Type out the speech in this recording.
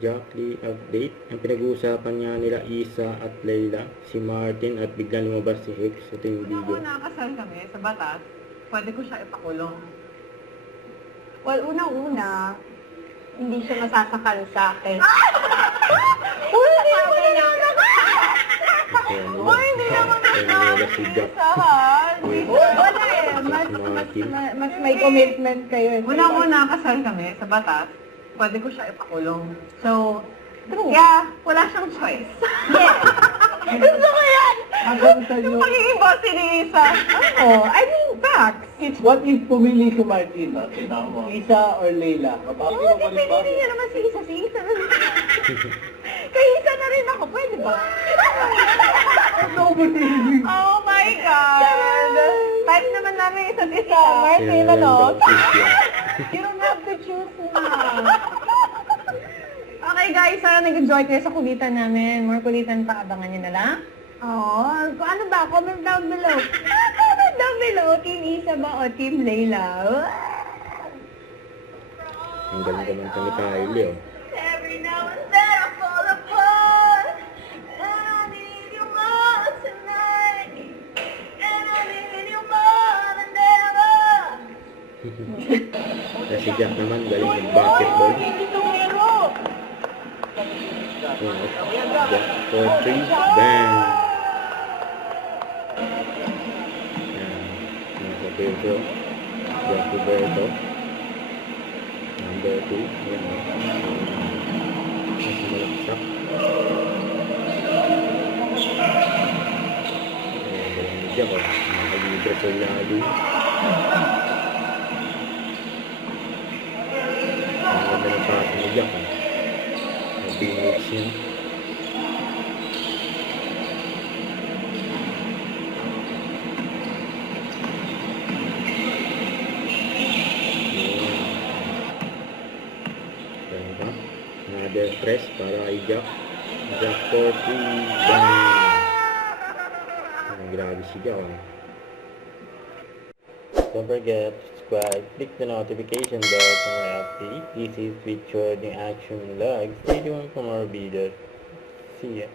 Jack Lee update. Ang pinag-uusapan niya nila Isa at Layla, si Martin at biglang lumabas si Hicks sa team video. Kung nakakasal kami sa batas, pwede ko siya ipakulong. Well, unang-una, hindi siya masasakal sa akin. Uy, hindi mo na hindi naman nila si Jack. Wala eh. Mas may commitment kayo. Unang-una, kasal kami sa batas, pwede ko siya ipakulong. So, yeah, wala siyang choice. Yes. Gusto ko yan! Yung pagiging boss ni Isa. I mean, facts. What if pumili ka, Martina? Isa or Layla? Oo, pinili niya naman si Isa. Si Isa na kay Isa na rin ako. Pwede ba? Oh my God! Type naman namin isa't isa. Martina, no? You don't have to choose na. Okay guys, sana nag-enjoy kayo sa kulitan namin. More kulitan pa, abangan nyo na lang. Kung ano ba? Comment down below. Comment down below. Team Isa ba o Team Layla? Ang galing-galing ka ni Kylie, oh. Every now and then I fall apart. And I need you more tonight. And I need you more than ever. Kasi Jack naman, galing mag-basketball. Jack for 3, bang! Nasa Pedro, Jack Roberto, number 2, yan o. Nasa malaksak. Galing ni Jack o, nakalibre sa lalo. Ang ganda ng pasa ni Jack o. Phoenix yun. Another press para kay Jack. Jack 40. Bang! Grabe si Jack. Don't forget to subscribe, click the notification bell for my update. This is featured in action vlogs. Stay tuned for more videos. See ya.